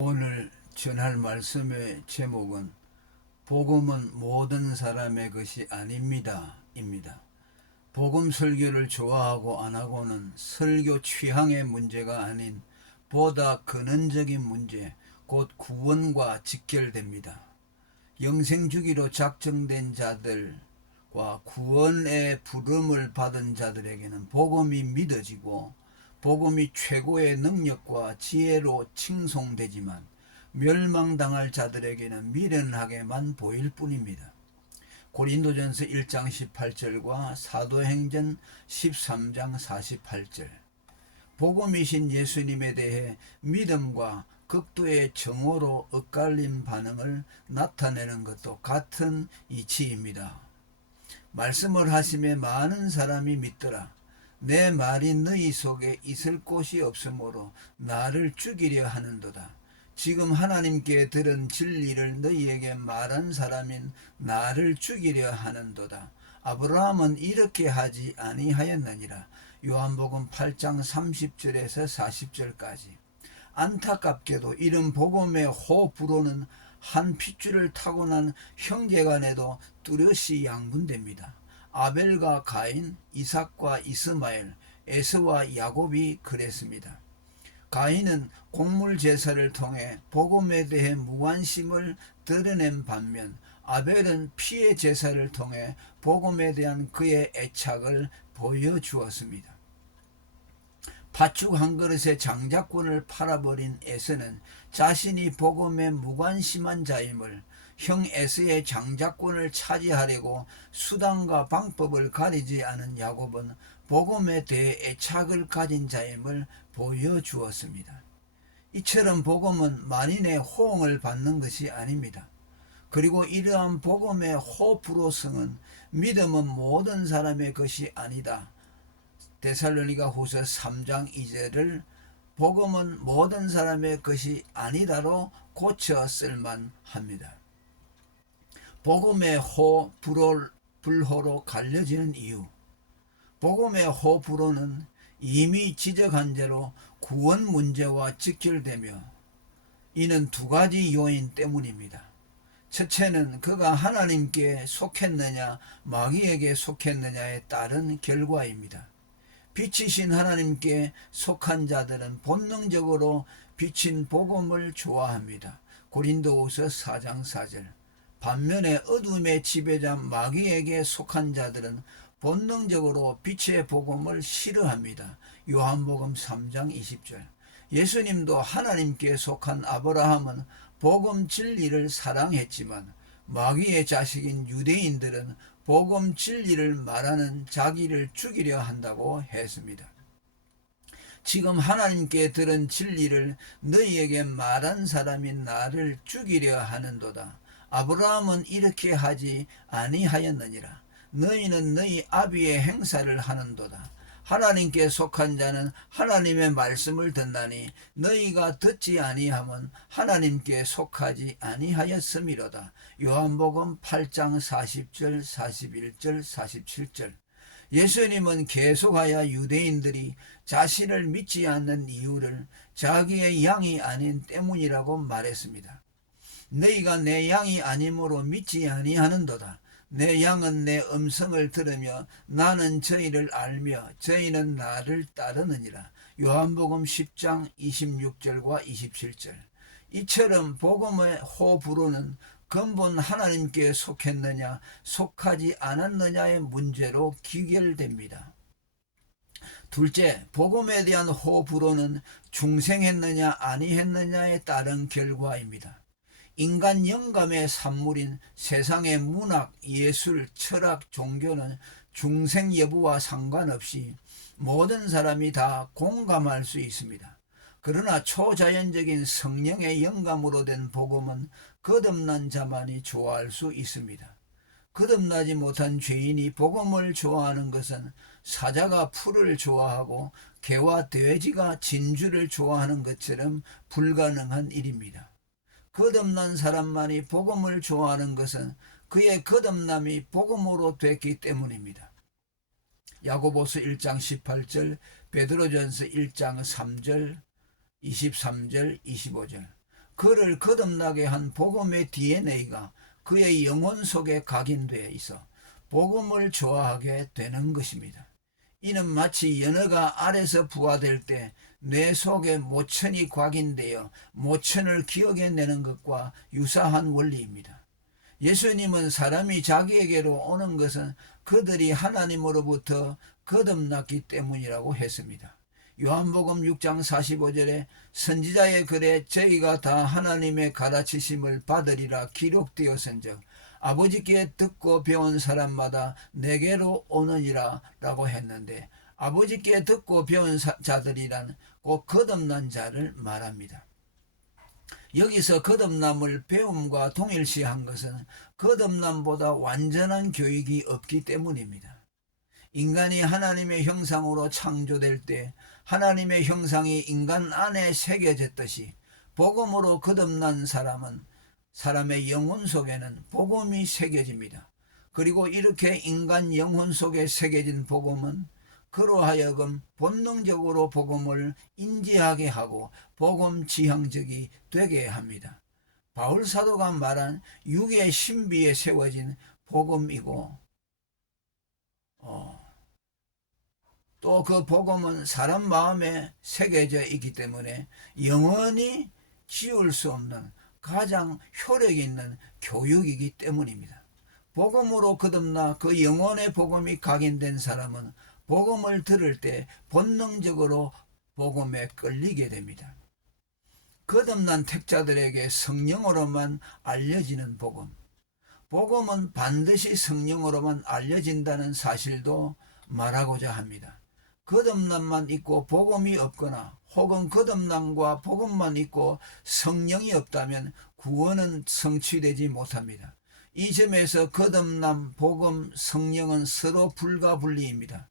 오늘 전할 말씀의 제목은 복음은 모든 사람의 것이 아닙니다 입니다. 복음 설교를 좋아하고 안 하고는 설교 취향의 문제가 아닌 보다 근원적인 문제, 곧 구원과 직결됩니다. 영생주기로 작정된 자들과 구원의 부름을 받은 자들에게는 복음이 믿어지고 복음이 최고의 능력과 지혜로 칭송되지만 멸망당할 자들에게는 미련하게만 보일 뿐입니다. 고린도전서 1장 18절과 사도행전 13장 48절. 복음이신 예수님에 대해 믿음과 극도의 정오로 엇갈린 반응을 나타내는 것도 같은 이치입니다. 말씀을 하심에 많은 사람이 믿더라. 내 말이 너희 속에 있을 곳이 없으므로 나를 죽이려 하는도다. 지금 하나님께 들은 진리를 너희에게 말한 사람인 나를 죽이려 하는도다. 아브라함은 이렇게 하지 아니하였느니라. 요한복음 8장 30절에서 40절까지. 안타깝게도 이런 복음의 호불호는 한 핏줄을 타고난 형제간에도 뚜렷이 양분됩니다. 아벨과 가인, 이삭과 이스마엘, 에서와 야곱이 그랬습니다. 가인은 곡물 제사를 통해 복음에 대해 무관심을 드러낸 반면 아벨은 피의 제사를 통해 복음에 대한 그의 애착을 보여주었습니다. 팥죽 한 그릇에 장자권을 팔아버린 에서는 자신이 복음에 무관심한 자임을, 형 에서의 장자권을 차지하려고 수단과 방법을 가리지 않은 야곱은 복음에 대해 애착을 가진 자임을 보여주었습니다. 이처럼 복음은 만인의 호응을 받는 것이 아닙니다. 그리고 이러한 복음의 호불호성은 믿음은 모든 사람의 것이 아니다. 데살로니가 후서 3장 2절을 복음은 모든 사람의 것이 아니다로 고쳐 쓸만합니다. 복음의 호, 불호로 갈려지는 이유. 복음의 호, 불호는 이미 지적한 대로 구원 문제와 직결되며 이는 두 가지 요인 때문입니다. 첫째는 그가 하나님께 속했느냐 마귀에게 속했느냐에 따른 결과입니다. 빛이신 하나님께 속한 자들은 본능적으로 빛인 복음을 좋아합니다. 고린도후서 4장 4절. 반면에 어둠의 지배자 마귀에게 속한 자들은 본능적으로 빛의 복음을 싫어합니다. 요한복음 3장 20절. 예수님도 하나님께 속한 아브라함은 복음 진리를 사랑했지만 마귀의 자식인 유대인들은 복음 진리를 말하는 자기를 죽이려 한다고 했습니다. 지금 하나님께 들은 진리를 너희에게 말한 사람인 나를 죽이려 하는도다. 아브라함은 이렇게 하지 아니하였느니라. 너희는 너희 아비의 행사를 하는도다. 하나님께 속한 자는 하나님의 말씀을 듣나니 너희가 듣지 아니함은 하나님께 속하지 아니하였음이로다. 요한복음 8장 40절, 41절, 47절. 예수님은 계속하여 유대인들이 자신을 믿지 않는 이유를 자기의 양이 아닌 때문이라고 말했습니다. 너희가 내 양이 아니므로 믿지 아니하는도다. 내 양은 내 음성을 들으며 나는 저희를 알며 저희는 나를 따르느니라. 요한복음 10장 26절과 27절. 이처럼 복음의 호불호는 근본 하나님께 속했느냐 속하지 않았느냐의 문제로 귀결됩니다. 둘째, 복음에 대한 호불호는 중생했느냐 아니했느냐에 따른 결과입니다. 인간 영감의 산물인 세상의 문학, 예술, 철학, 종교는 중생 여부와 상관없이 모든 사람이 다 공감할 수 있습니다. 그러나 초자연적인 성령의 영감으로 된 복음은 거듭난 자만이 좋아할 수 있습니다. 거듭나지 못한 죄인이 복음을 좋아하는 것은 사자가 풀을 좋아하고 개와 돼지가 진주를 좋아하는 것처럼 불가능한 일입니다. 거듭난 사람만이 복음을 좋아하는 것은 그의 거듭남이 복음으로 됐기 때문입니다. 야고보서 1장 18절, 베드로전서 1장 3절, 23절, 25절. 그를 거듭나게 한 복음의 DNA가 그의 영혼 속에 각인되어 있어 복음을 좋아하게 되는 것입니다. 이는 마치 연어가 알에서 부화될 때 뇌 속에 모천이 각인되어 모천을 기억해내는 것과 유사한 원리입니다. 예수님은 사람이 자기에게로 오는 것은 그들이 하나님으로부터 거듭났기 때문이라고 했습니다. 요한복음 6장 45절에 선지자의 글에 저희가 다 하나님의 가르치심을 받으리라 기록되었은즉 아버지께 듣고 배운 사람마다 내게로 오느니라 라고 했는데, 아버지께 듣고 배운 자들이란 꼭 거듭난 자를 말합니다. 여기서 거듭남을 배움과 동일시한 것은 거듭남보다 완전한 교육이 없기 때문입니다. 인간이 하나님의 형상으로 창조될 때 하나님의 형상이 인간 안에 새겨졌듯이 복음으로 거듭난 사람의 영혼 속에는 복음이 새겨집니다. 그리고 이렇게 인간 영혼 속에 새겨진 복음은 그로 하여금 본능적으로 복음을 인지하게 하고 복음 지향적이 되게 합니다. 바울 사도가 말한 육의 신비에 세워진 복음이고 또 그 복음은 사람 마음에 새겨져 있기 때문에 영원히 지울 수 없는 가장 효력 있는 교육이기 때문입니다. 복음으로 거듭나 그 영혼의 복음이 각인된 사람은 복음을 들을 때 본능적으로 복음에 끌리게 됩니다. 거듭난 택자들에게 성령으로만 알려지는 복음, 복음은 반드시 성령으로만 알려진다는 사실도 말하고자 합니다. 거듭남만 있고 복음이 없거나 혹은 거듭남과 복음만 있고 성령이 없다면 구원은 성취되지 못합니다. 이 점에서 거듭남, 복음, 성령은 서로 불가분리입니다.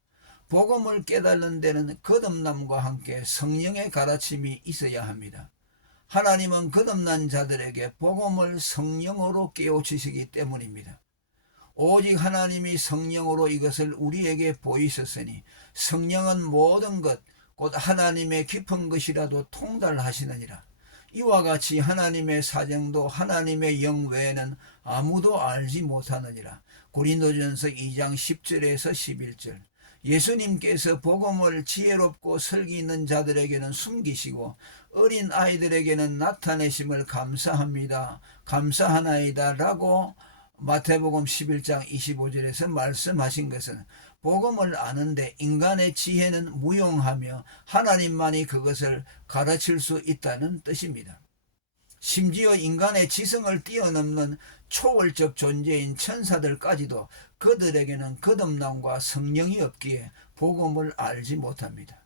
복음을 깨달는 데는 거듭남과 함께 성령의 가르침이 있어야 합니다. 하나님은 거듭난 자들에게 복음을 성령으로 깨우치시기 때문입니다. 오직 하나님이 성령으로 이것을 우리에게 보이셨으니 성령은 모든 것 곧 하나님의 깊은 것이라도 통달하시느니라. 이와 같이 하나님의 사정도 하나님의 영 외에는 아무도 알지 못하느니라. 고린도전서 2장 10절에서 11절. 예수님께서 복음을 지혜롭고 설기 있는 자들에게는 숨기시고 어린 아이들에게는 나타내심을 감사합니다. 감사하나이다 라고 마태복음 11장 25절에서 말씀하신 것은 복음을 아는데 인간의 지혜는 무용하며 하나님만이 그것을 가르칠 수 있다는 뜻입니다. 심지어 인간의 지성을 뛰어넘는 초월적 존재인 천사들까지도 그들에게는 거듭남과 성령이 없기에 복음을 알지 못합니다.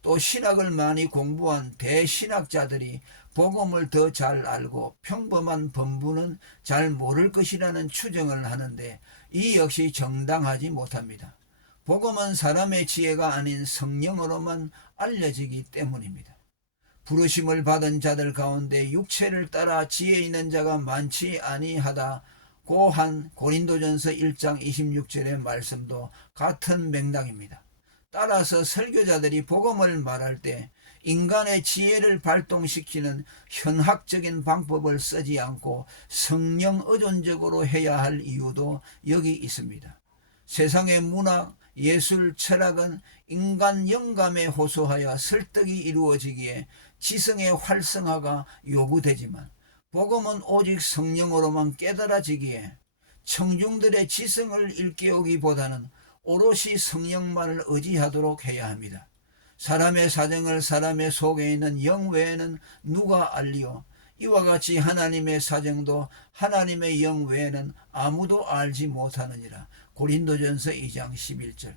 또 신학을 많이 공부한 대신학자들이 복음을 더 잘 알고 평범한 범부는 잘 모를 것이라는 추정을 하는데 이 역시 정당하지 못합니다. 복음은 사람의 지혜가 아닌 성령으로만 알려지기 때문입니다. 부르심을 받은 자들 가운데 육체를 따라 지혜 있는 자가 많지 아니하다고 한 고린도전서 1장 26절의 말씀도 같은 맥락입니다. 따라서 설교자들이 복음을 말할 때 인간의 지혜를 발동시키는 현학적인 방법을 쓰지 않고 성령 의존적으로 해야 할 이유도 여기 있습니다. 세상의 문학, 예술, 철학은 인간 영감에 호소하여 설득이 이루어지기에 지성의 활성화가 요구되지만 복음은 오직 성령으로만 깨달아지기에 청중들의 지성을 일깨우기보다는 오롯이 성령만을 의지하도록 해야 합니다. 사람의 사정을 사람의 속에 있는 영 외에는 누가 알리오? 이와 같이 하나님의 사정도 하나님의 영 외에는 아무도 알지 못하느니라. 고린도전서 2장 11절.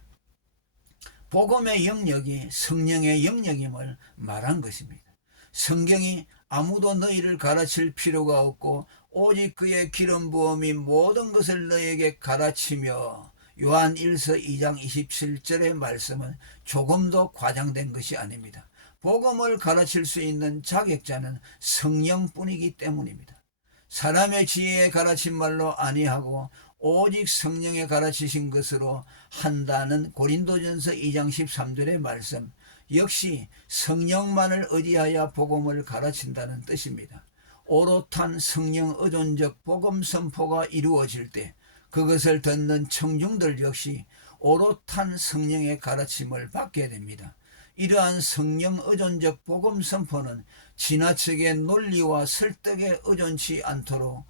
복음의 영역이 성령의 영역임을 말한 것입니다. 성경이 아무도 너희를 가르칠 필요가 없고 오직 그의 기름 부음이 모든 것을 너희에게 가르치며, 요한 1서 2장 27절의 말씀은 조금도 과장된 것이 아닙니다. 복음을 가르칠 수 있는 자격자는 성령뿐이기 때문입니다. 사람의 지혜에 가르친 말로 아니하고 오직 성령에 가르치신 것으로 한다는 고린도전서 2장 13절의 말씀 역시 성령만을 의지하여 복음을 가르친다는 뜻입니다. 오롯한 성령 의존적 복음 선포가 이루어질 때 그것을 듣는 청중들 역시 오롯한 성령의 가르침을 받게 됩니다. 이러한 성령 의존적 복음 선포는 지나치게 논리와 설득에 의존치 않도록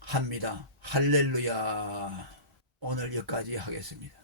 합니다. 할렐루야. 오늘 여기까지 하겠습니다.